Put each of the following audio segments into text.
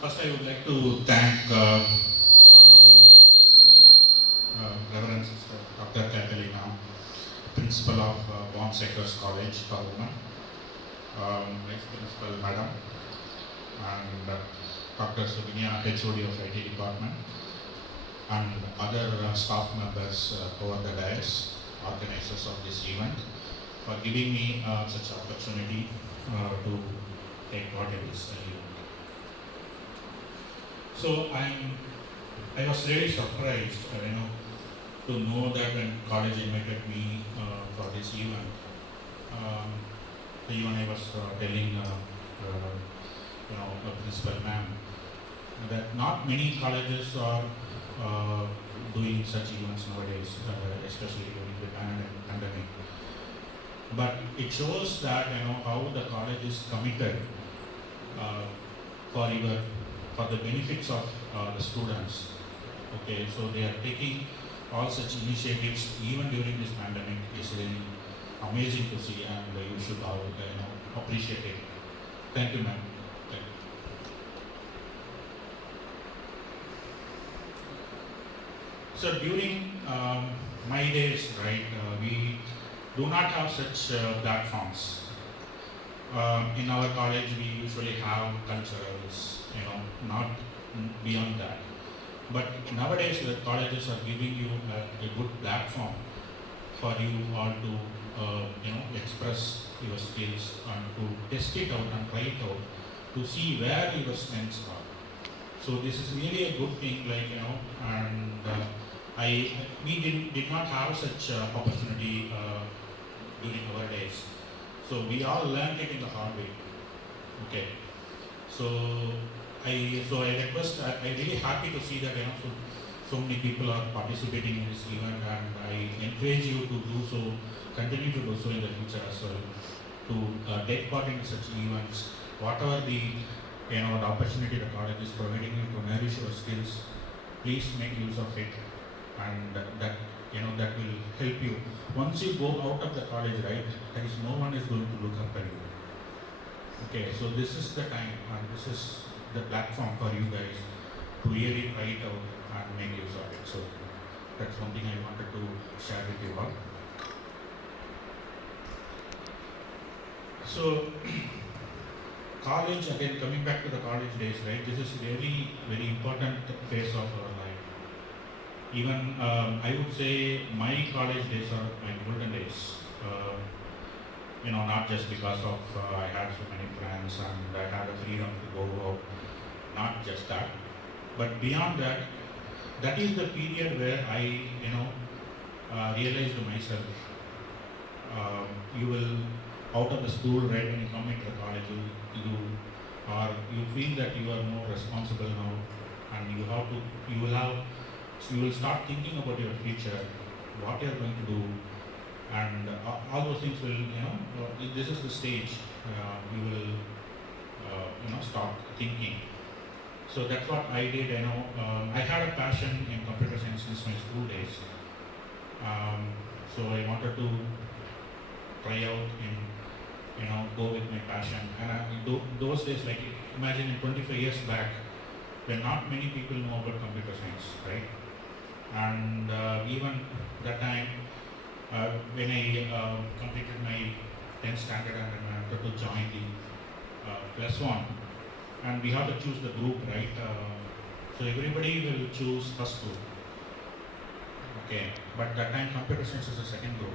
First, I would like to thank Honorable Reverend Sister Dr. Catalina, Principal of Bon Seekers College for Women, Vice Principal Madam, and Dr. Subinia, HOD of IT Department, and other staff members over the dais, organizers of this event, for giving me such opportunity to take part in this event. So I was really surprised, to know that when college invited me for this event. Even I was telling, a principal ma'am, that not many colleges are doing such events nowadays, especially during the pandemic. But it shows that how the college is committed uh, for the benefits of the students. Okay, so they are taking all such initiatives even during this pandemic. Is really amazing to see, and you should all appreciate it. Thank you, ma'am. Thank you. So during my days, right, we do not have such platforms. In our college, we usually have culturals, not beyond that. But nowadays, the colleges are giving you a good platform for you all to, express your skills and to test it out and try it out to see where your strengths are. So this is really a good thing, and we did not have such opportunity during our days. So we all learned it in the hard way. Okay. So I request. I really happy to see that so many people are participating in this event, and I encourage you to do so. Continue to do so in the future as well. To take part in such events, whatever the opportunity the college is providing you to nourish your skills, please make use of it, and that will help you. Once you go out of the college, right, there is no one is going to look after you. Okay, so this is the time, and this is the platform for you guys to really try it out and make use of it. So that's one thing I wanted to share with you all. So college, again, coming back to the college days, right, this is really very important phase of our life. Even I would say my college days are my golden days. Not just because of I had so many friends and I had the freedom to go out, not just that, but beyond that, that is the period where I, realized to myself, you will, out of the school, right, when you come into the college, you feel that you are more responsible now, and you will start thinking about your future, what you are going to do, and all those things will, this is the stage you will, start thinking. So that's what I did. I had a passion in computer science since my school days. So I wanted to try out and go with my passion. And those days, like imagine in 25 years back, when not many people know about computer science, right? And even that time, when I completed my 10th standard and I wanted to join the +1, and we have to choose the group, right? So everybody will choose first group. Okay, but that time computer science is the second group.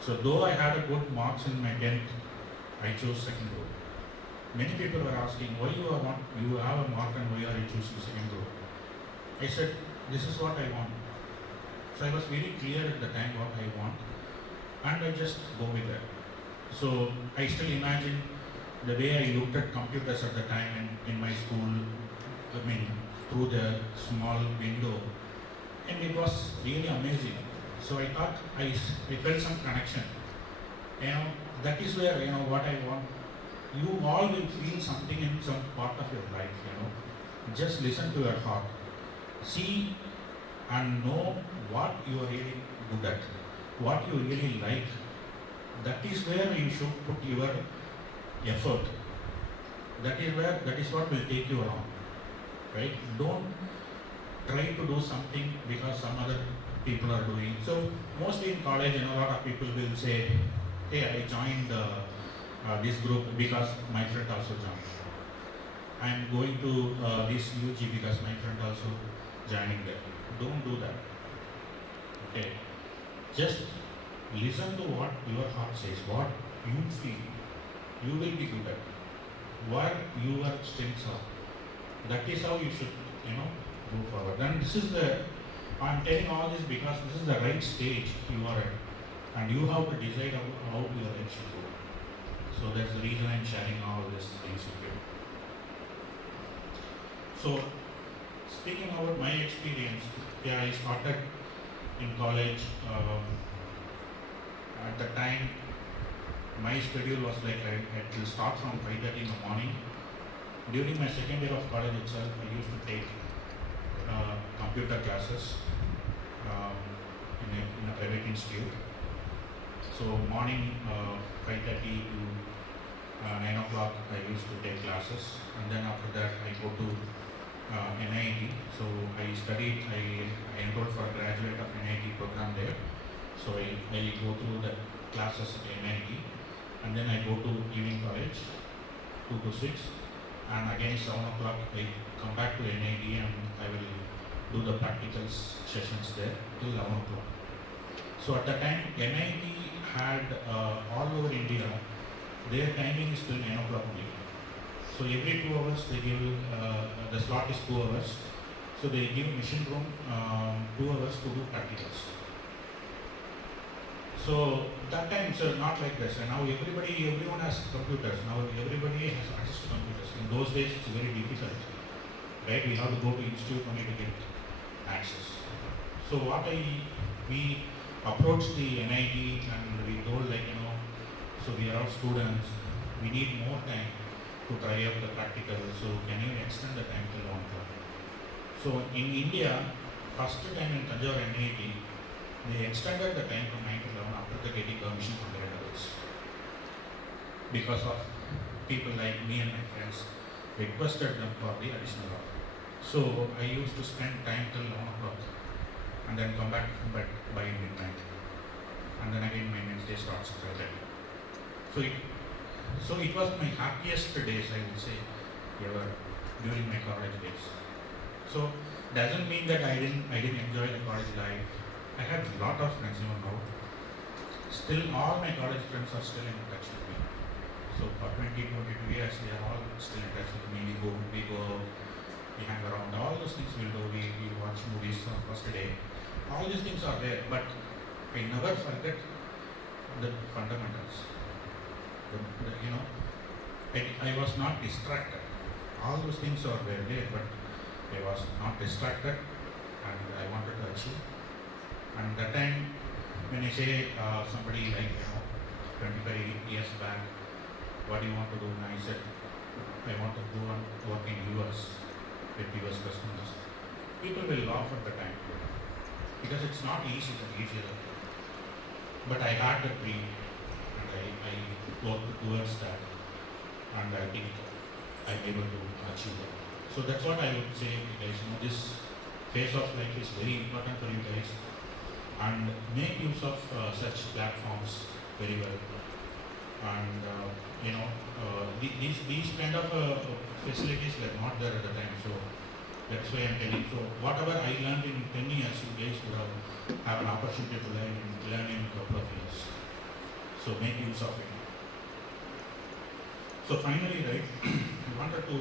So though I had a good marks in my 10th, I chose second group. Many people were asking, why you have a mark and why are you choosing second group? I said, this is what I want. So I was very clear at the time what I want, and I just go with it. So I still imagine the way I looked at computers at the time in my school, through the small window, and it was really amazing. So I thought I felt some connection. That is where, what I want. You all will feel something in some part of your life, Just listen to your heart. See and know what you are really good at, what you really like. That is where you should put your effort. That is what will take you around. right? Don't try to do something because some other people are doing. So mostly in college, a lot of people will say, hey, I joined this group because my friend also joined. I'm going to this UG because my friend also joining there. Don't do that. Okay. Just listen to what your heart says, what you feel. You will be good at. What your strengths are. That is how you should, move forward. And this is I'm telling all this because this is the right stage you are at. And you have to decide how your life should go. So that's the reason I'm sharing all these things with you. So, speaking about my experience, yeah, I started in college. At the time, my schedule was like I will start from 5:30 in the morning. During my second year of college itself, I used to take computer classes in a private institute. So morning 5:30 to 9 o'clock I used to take classes, and then after that I go to NIT. So I studied, I enrolled for a graduate of NIT program there. So I go through the classes at NIT, and then I go to evening college, 2 to 6, and again 7 o'clock I come back to NIT and I will do the practical sessions there till 11 o'clock. So at the time NIT had all over India, their timing is till 9 o'clock only. So every 2 hours they give, the slot is 2 hours. So they give machine room 2 hours to do practicals. So that time it's not like this. And now everyone has computers. Now everybody has access to computers. In those days it's very difficult, right? We have to go to institute only to get access. So we approached the NIT and we told so we are all students. We need more time to try out the practical. So can you extend the time till 1 o'clock? So in India, first time in Tanjore NIT, they extended the time from 9 to 11 after the getting permission from the adults. Because of people like me and my friends requested them for the additional hour. So I used to spend time till 1 o'clock and then come back by midnight. And then again my next day starts at 5:30. So it was my happiest days, I would say, ever during my college days. So doesn't mean that I didn't enjoy the college life. I had a lot of friends even now. Still all my college friends are still in touch with me. So for 22 years they are all still in touch with me. We go out, we hang around, all those things we'll do, we watch movies on first day. All these things are there, but I never forget the fundamentals. I was not distracted. All those things were there, but I was not distracted and I wanted to achieve. And that time, when I say somebody like 25 years back, what do you want to do? And I said, I want to go and work in US with US customers. People will laugh at the time because it's not easy. But I had the dream and I worked towards that, and I think I'm able to achieve that. So that's what I would say, guys. This phase of life is very important for you guys, and make use of such platforms very well. And these kind of facilities were not there at the time. So that's why I'm telling. So whatever I learned in 10 years, you guys would have an opportunity to learn in a couple of years. So make use of it. So finally, right, I wanted to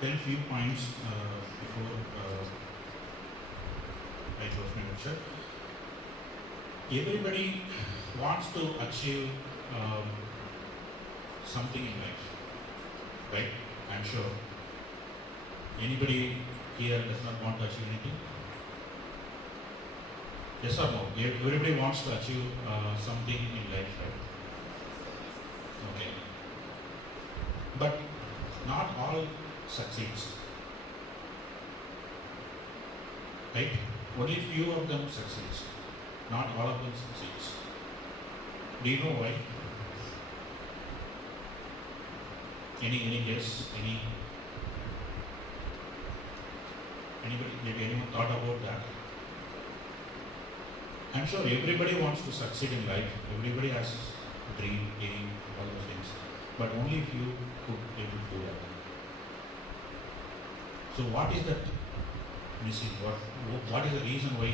tell a few points before I close my lecture. Everybody wants to achieve something in life, right? I'm sure. Anybody here does not want to achieve anything? Yes or no? Everybody wants to achieve something in life, right? Okay. But not all succeeds, right? Only few of them succeeds. Not all of them succeeds. Do you know why? Any guess? Anybody, maybe anyone thought about that? I'm sure everybody wants to succeed in life. Everybody has a dream, aim, all those things. But only few could able to do that. So what is that missing? What is the reason why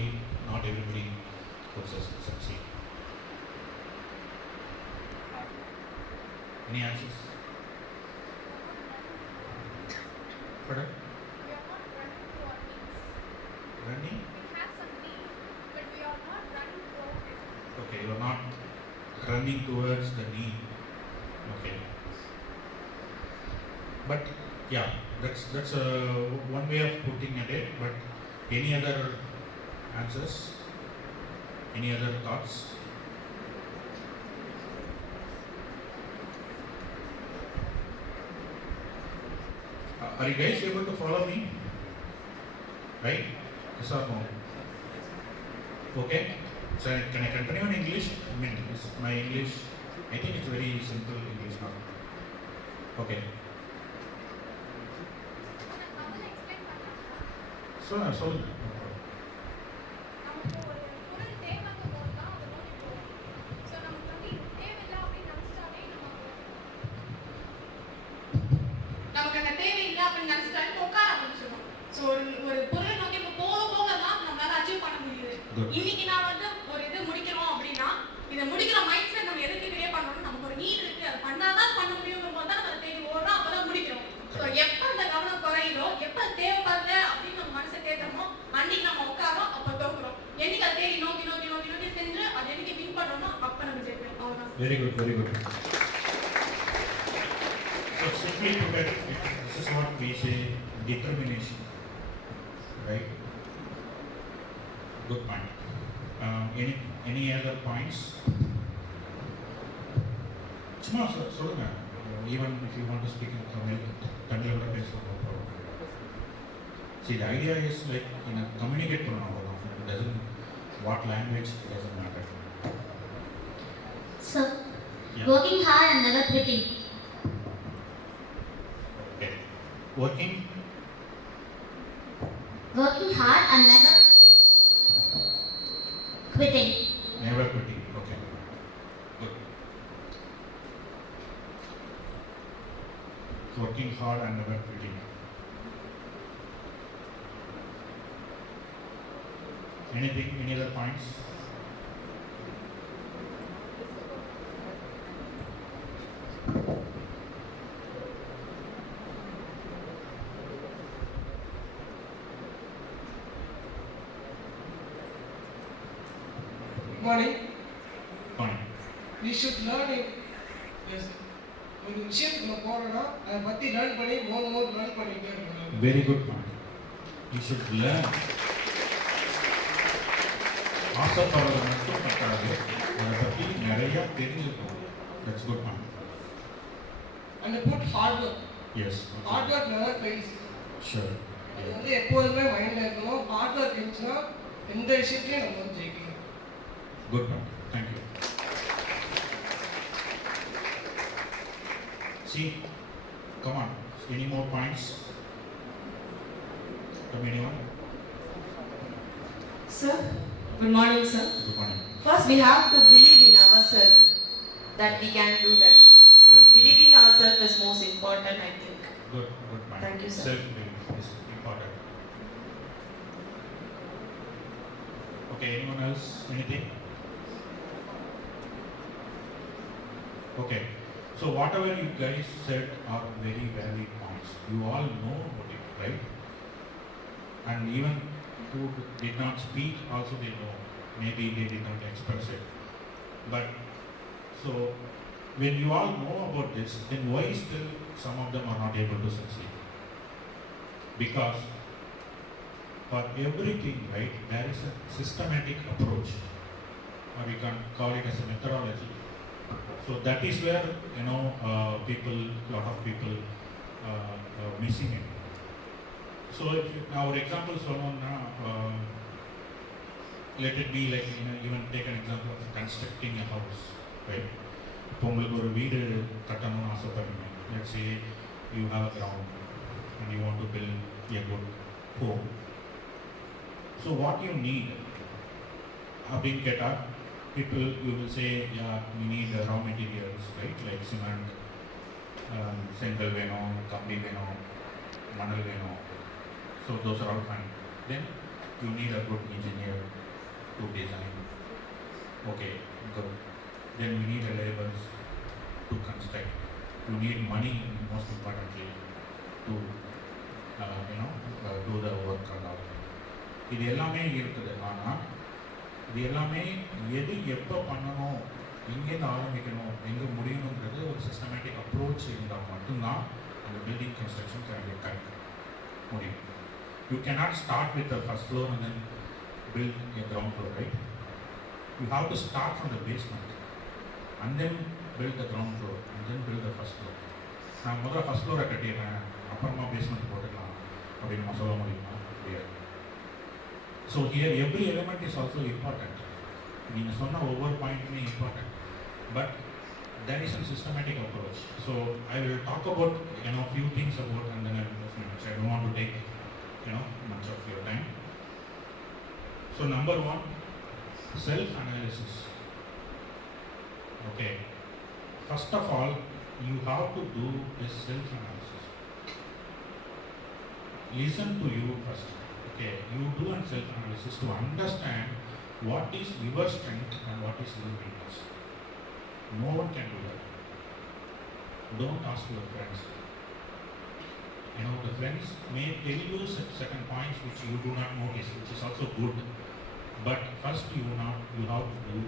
not everybody could succeed? Any answers? Pardon? We are not running to our needs. Running? We have some need, but we are not running toward it. Okay, you are not running towards the need. Okay. But yeah, that's one way of putting it. But any other answers? Any other thoughts? Are you guys able to follow me? Right? Yes or no? Okay. So can I continue in English? I mean, my English, I think it's very simple English now. Okay. I will explain பண்ணலாம். So, நமக்கு ஒரு பொருள் தேவைங்கும் போது தான் அதை நோக்கி போவோம். So நமக்கு வந்து இது தேவையில்லை அப்படின்னு நினச்சிட்டாலே நமக்கு அந்த தேவையில்லை அப்படின்னு நினச்சிட்டாலே உட்கார ஆரம்பிச்சிடும். ஸோ ஒரு பொருளை நோக்கி இப்போ போக போக தான் நம்மளால அச்சீவ் பண்ண முடியுது. இன்னைக்கு நான் வந்து ஒரு இது முடிக்கிறோம் அப்படின்னா இதை முடிக்கிற மைண்ட் செட் நம்ம எதுக்கு கிரியேட் பண்ணணும், நமக்கு ஒரு நீட் இருக்கு, அதை பண்ணாதான் பண்ண முடியுங்கும் போது தான் நம்ம அதை தேடி ஓடுறோம், அப்பதான் முடிக்கிறோம். ஸோ எப்போ அந்த கவனம் குறையுதோ, எப்போ தேவைப்படல அப்படின்னு நம்ம மனசை தேடுறோமோ அன்னைக்கு நம்ம உட்காரோம், அப்போ தோக்குறோம். என்னைக்கு அதை தேடி நோக்கி நோக்கி நோக்கி நோக்கி சென்று அதை என்னைக்கு வின் பண்றோமோ அப்போ நம்ம ஜெயிக்கிறோம். அவ்வளோதான். very good, very good. So simply put it, this is what we say determination, right? Good point. Any other points? சும்மா சொல்லுங்க. Even if you want to speak in Tamil கூட பேசலாம், no problem. See, the idea is like communicate பண்ணணும் அவ்வளவுதான். It doesn't, what language, it doesn't matter. So, Yeah. working hard and never quitting. Okay. Working Hard and never quitting. never quitting. Okay. Good. Working hard and never quitting. Anything? Any other points? Good morning. Fine. We should learn it. Yes. ஒரு விஷயத்துக்குள்ள போறோம்னா அதை பத்தி learn பண்ணி மோர் learn பண்ணிட்டே இருக்கணும். Very good point. You should learn. ஆசைப்படுறது மட்டும் பத்தாது, அதை பற்றி நிறைய தெரிஞ்சுக்கணும். That's good point. And put hard work. Yes. Hard work never fails. Sure. அது வந்து எப்போதுமே மைண்ட்ல இருக்கணும். ஹார்ட் ஒர்க் இருந்துச்சுன்னா எந்த விஷயத்தையும் நம்ம வந்து ஜெயிக்கணும். Good point. Thank you. See, come on. Any more points? From anyone? Sir, good morning, sir. Good morning. First, we have to believe in ourselves that we can do that. So, Yes. believing ourselves is most important, I think. Good point. Thank you, sir. Self-belief is important. Okay, anyone else? Anything? Okay, so whatever you guys said are very valid points. You all know about it, right? And even who did not speak also they know. Maybe they did not express it. But so when you all know about this, then why still some of them are not able to succeed? Because for everything, right, there is a systematic approach, or we can call it as a methodology. So that is where people, lot of people missing it. So if our example, someone let it be like even take an example of constructing a house, right? இப்போ உங்களுக்கு ஒரு வீடு கட்டணும்னு ஆசைப்படுறீங்க. Let's say you have a ground and you want to build a good home. So what you NEET அப்படின்னு கேட்டால் people you will say yeah we need raw materials right like cement செங்கல் வேணும் கம்பி வேணும் மணல் வேணும் so those are all fine then you need a good engineer to design okay good then you need a laborers to construct you need money most importantly to do the work and all இது எல்லாமே இருக்குது ஆனால் இது எல்லாமே எது எப்போ பண்ணணும் எங்கேருந்து ஆரம்பிக்கணும் எங்கே முடியணுன்றது ஒரு சிஸ்டமேட்டிக் அப்ரோச் இருந்தால் மட்டும்தான் அந்த பில்டிங் கன்ஸ்ட்ரக்ஷன் கரெக்ட் முடியும் you cannot start with the first floor and then build a ground floor right you have to start from the basement and then build the ground floor and then build the first floor நான் முதல்ல first ஃப்ளோரை கட்டிடுறேன் அப்புறமா basement போட்டுக்கலாம் அப்படின்னு நம்ம சொல்ல முடியுமா முடியாது so here every element is also important நீங்கள் சொன்ன ஒவ்வொரு பாயிண்ட்டுமே important but there is a systematic approach. So I will talk about few things about and then I will finish. I don't want to take much of your time. So number one, self-analysis. Okay. First of all, you have to do a self-analysis. Listen to you first. Okay. You do a self-analysis to understand what is your strength and what is your weakness. No one can do that. Don't ask your friends. The friends may tell you certain points which you do not notice, which is also good. But first you have to do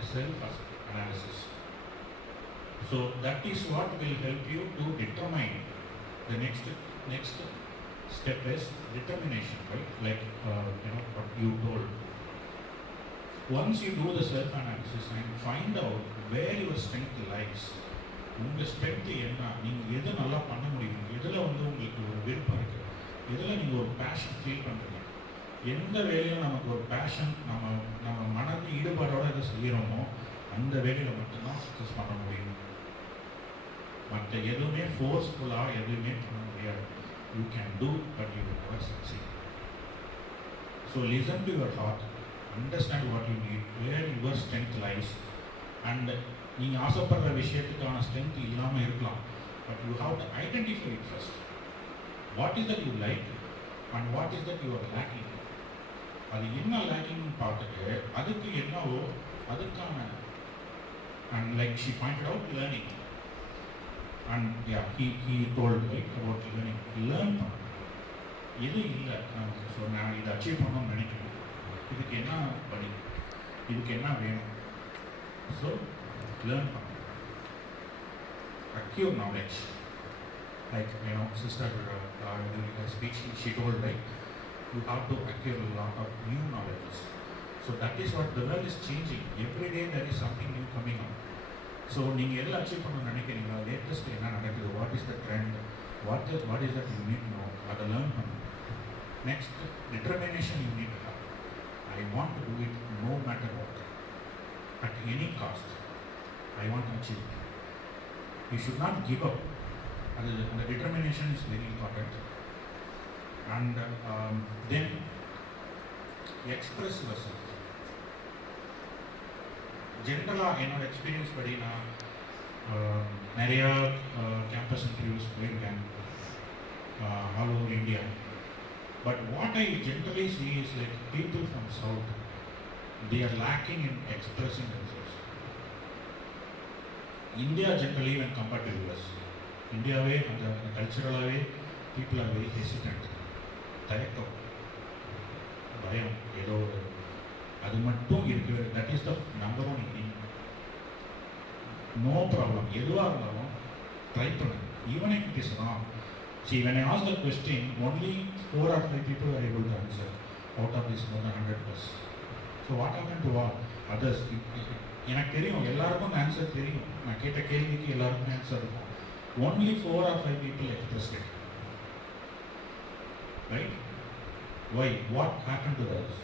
a self-analysis. So that is what will help you to determine the next step is determination, right? Like what you told. Once you do the self-analysis and find out where your strength lies, உங்கள் strength என்ன, நீங்கள் எது நல்லா பண்ண முடியும், எதில் உங்களுக்கு ஒரு விருப்பம் இருக்குது, எதில் நீங்கள் ஒரு பேஷன் ஃபீல் பண்ணுறீங்க, எந்த வேலையில் நமக்கு ஒரு பேஷன் நம்ம மனது ஈடுபாடோடு எதை செய்கிறோமோ அந்த வேலையில் மட்டும்தான் சக்ஸஸ் பண்ண முடியும். மற்ற எதுவுமே ஃபோர்ஸ்ஃபுல்லாக எதுவுமே பண்ண முடியாது. You can do but you will never succeed. So listen to your heart, understand what you need, where your strength lies. And நீங்கள் ஆசைப்படுற விஷயத்துக்கான ஸ்ட்ரென்த் இல்லாமல் இருக்கலாம், but you have to identify it first. What is that you like and what is that you are lacking. அது என்ன லேக்கிங்னு பார்த்துட்டு அதுக்கு என்னவோ அதுக்கான and like she pointed out learning and he told right about learning. Learn பண்ண எது இல்லை ஸோ நான் இதை அச்சீவ் பண்ணணும்னு நினைக்கிறேன், இதுக்கு என்ன படி, இதுக்கு என்ன வேணும். So learn from it. Acquire knowledge. Like sister during her speech she told, right, you have to acquire a lot of new knowledge. So that is what the world is changing. Every day there is something new coming up. So நீங்கள் எல்லாம் achieve பண்ணணும்னு நினைக்கிறீங்களா, latest என்ன நடக்குது, what is the trend, what is that you need know, அதை learn பண்ணணும். Next determination you need to have. I want to do it no matter what, at any cost. I want to achieve it. You should not give up. And the determination is very important. And then express yourself. ஜென்ரலாக என்னோட experience படி நான் நிறையா campus interviews போயிருக்கேன் all over India. But what I generally see is like people from south, they are lacking in expressing themselves. India generally when compared to US, இந்தியாவே அந்த கல்ச்சரலாகவே people are very hesitant. தயக்கம், பயம், ஏதோ அது மட்டும் இருக்குது. That is the number one in. No problem, எதுவாக இருந்தாலும் ட்ரை பண்ணுங்க, even if it is wrong. See, when I asked the question, only 4 or 5 people were able to answer out of this more than 100+. So what happened to all others? எனக்கு தெரியும், எல்லாருக்கும் அந்த answer தெரியும், நான் கேட்ட கேள்விக்கு எல்லாருக்கும் ஆன்சர் இருக்கும். Only 4 or 5 people expressed it. Right? Why? What happened to others?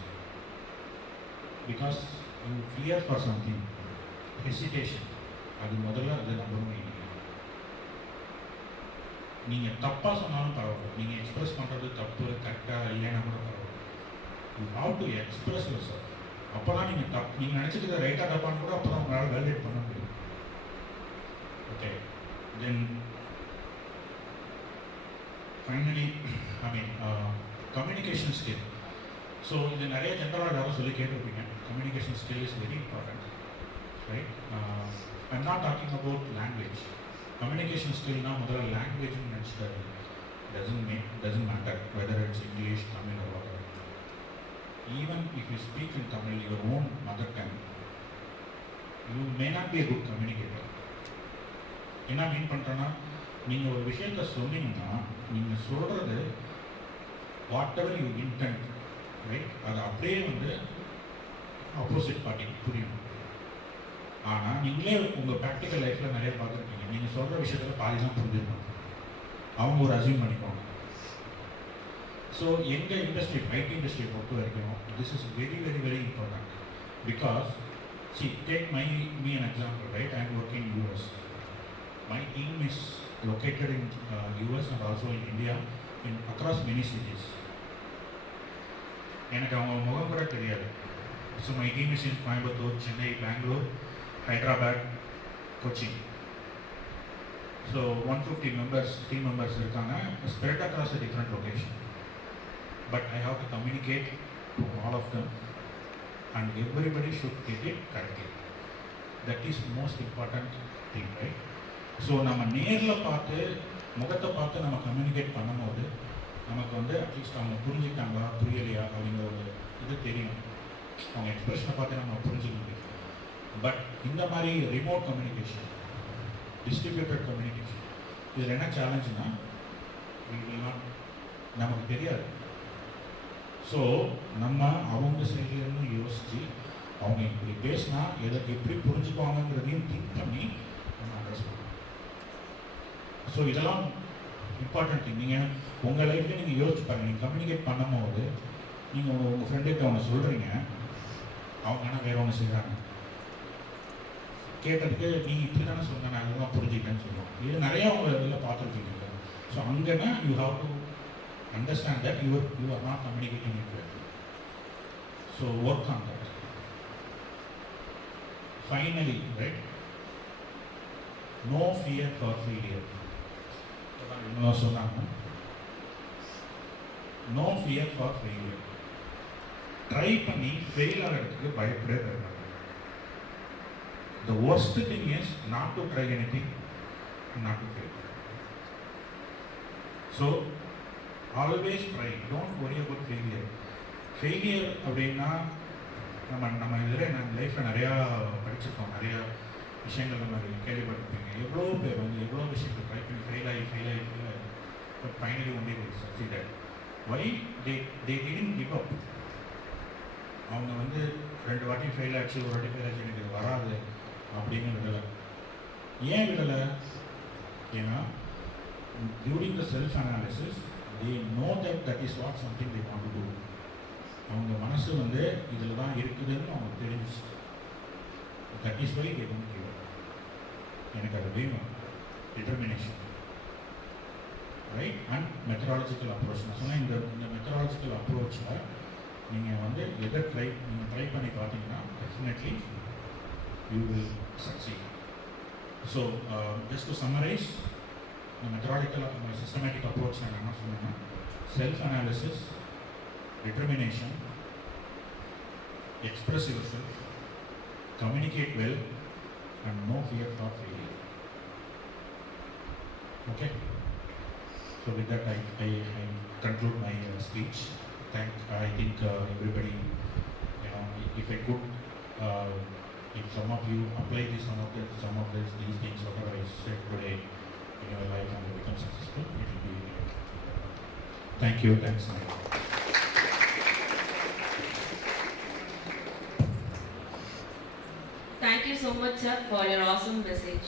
Because you fear for something. Hesitation. அது முதல்ல அது நம்பர் ஒன். நீங்கள் தப்பாக சொன்னாலும் பரவாயில்ல, நீங்கள் எக்ஸ்பிரஸ் பண்ணுறது தப்பு கரெக்டாக இல்லைன்னா கூட பரவாயில்ல. You have to express your self. அப்போ தான் நீங்கள் நினச்சிட்டு ரைட்டாக தப்பான்னு கூட அப்போ தான் உங்களால் வேலிடேட் பண்ண முடியும். Okay, then finally communication skill. So இது நிறைய ஜென்ரலாக எல்லாரும் சொல்லி கேட்டிருப்பீங்க. Communication skill is very important, right? I'm not talking about language. Communication ஸ்கில்னா முதல்ல லாங்குவேஜ்னு நினச்சிட்டாரு. doesn't matter whether it's English, Tamil or whatever. Even if you speak in Tamil, your own mother tongue, you may not be a good communicator. என்ன மீன் பண்ணுறேன்னா, நீங்கள் ஒரு விஷயத்த சொன்னீங்கன்னா நீங்கள் சொல்கிறது what ever you intend, right, அது அப்படியே வந்து ஆப்போசிட் பார்ட்டிக்கு புரியும். ஆனால் நீங்களே உங்கள் ப்ராக்டிக்கல் லைஃப்பில் நிறைய பார்த்துருக்கீங்க. நீங்கள் சொல்கிற விஷயத்தில் பாதி தான் புரிஞ்சிருக்கணும், அவங்க ஒரு அசியூம் பண்ணிக்குவாங்க. ஸோ எங்கள் இண்டஸ்ட்ரி, ஐடி இண்டஸ்ட்ரியை பொறுத்த வரைக்கும் this is very very very important. Because take me an example, right? I am working in US. My team is located in US and also in India, across many cities. எனக்கு அவங்க முகம் கூட தெரியாது. So my team is in Coimbatore, Chennai, Bangalore, Hyderabad, Cochin. So 150 team members இருக்காங்க, spread across a different location. But I have to communicate to all of them and everybody should get it correctly. That is most important thing, right? So நம்ம நேரில் பார்த்து முகத்தை பார்த்து நம்ம communicate பண்ணும்போது நமக்கு வந்து அட்லீஸ்ட் அவங்க புரிஞ்சுக்கிட்டாங்களா புரியலையா அப்படிங்கிற ஒரு இது தெரியும். அவங்க எக்ஸ்பிரஷனை பார்த்து நம்ம புரிஞ்சுக்க முடியும். பட் இந்த மாதிரி ரிமோட் கம்யூனிகேஷன், டிஸ்ட்ரிபியூட்டட் கம்யூனிகேஷன், இதில் என்ன சேலஞ்சுனா நமக்கு தெரியாது. ஸோ நம்ம அவங்க சைட்லேருந்து யோசித்து அவங்க இப்படி பேசினா எதற்கு எப்படி புரிஞ்சுக்குவாங்கங்கிறதையும் திங்க் பண்ணி நம்ம அட்ரஸ் பண்ணணும். ஸோ இதெல்லாம் இம்பார்ட்டன்ட் திங். நீங்கள் உங்கள் லைஃப்லேயே நீங்கள் யோசிச்சு பாருங்கள். நீங்கள் கம்யூனிகேட் பண்ணும்போது நீங்கள் உங்கள் ஃப்ரெண்டுகிட்ட ஒன்று சொல்கிறீங்க, அவங்க ஆனால் வேறு ஒன்று செய்கிறாங்க. கேட்டதுக்கு நீங்கள் இப்படி தானே சொன்ன, நான் அதுதான் புரிஞ்சுக்கிட்டேன்னு சொல்லுவோம். இது நிறையா உங்கள் இதில் பார்த்துருக்கீங்க. ஸோ அங்கேனா you have to understand that you are not communicating it well. So work on that. Finally, right? No fear for failure. No fear for failure. Try பண்ணி ஃபெயில் ஆகிறதுக்கு பயப்படவே வேண்டாம். The worst thing is not to try anything and not to fail. So always try, don't worry about failure. Failure அப்படின்னா நம்ம இதில் நம்ம லைஃப்பில் நிறையா படிச்சிருக்கோம், நிறையா விஷயங்கள் நம்ம கேள்விப்பட்டிருப்பீங்க. எவ்வளோ பேர் வந்து எவ்வளோ விஷயங்கள் ட்ரை பண்ணி ஃபெயில் ஆகி but finally only succeeded. Why they didn't give up. அவங்க வந்து 2 வாட்டி ஃபெயில் ஆச்சு, ஒரு வாட்டி ஃபெயில் ஆச்சு, எனக்கு இது வராது அப்படின்னு விடலை. ஏன் விடலை? ஏன்னா during the self analysis they know that is what something they want to do. அவங்க மனசு வந்து இதில் தான் இருக்குதுன்னு அவங்க தெரிஞ்சிச்சு. That is why they don't give up. எனக்கு அது வேணும், determination, right? And methodical approach. நான் சொன்னேன், இந்த மெத்தடாலஜிக்கல் அப்ரோச்சில் நீங்கள் வந்து எதை நீங்கள் ட்ரை பண்ணி பார்த்தீங்கன்னா definitely you will succeed. So just to summarise, the methodical systematic approach நான் என்ன சொன்னேன்னா, self analysis, determination, express yourself, communicate well and no fear for failure. Okay, so with that I conclude my speech. I think everybody, if I could, if some of you apply this, some of these things whatever I said today in your life and become successful, it will be great. Thank you. Thanks. Thank you so much, sir, for your awesome message.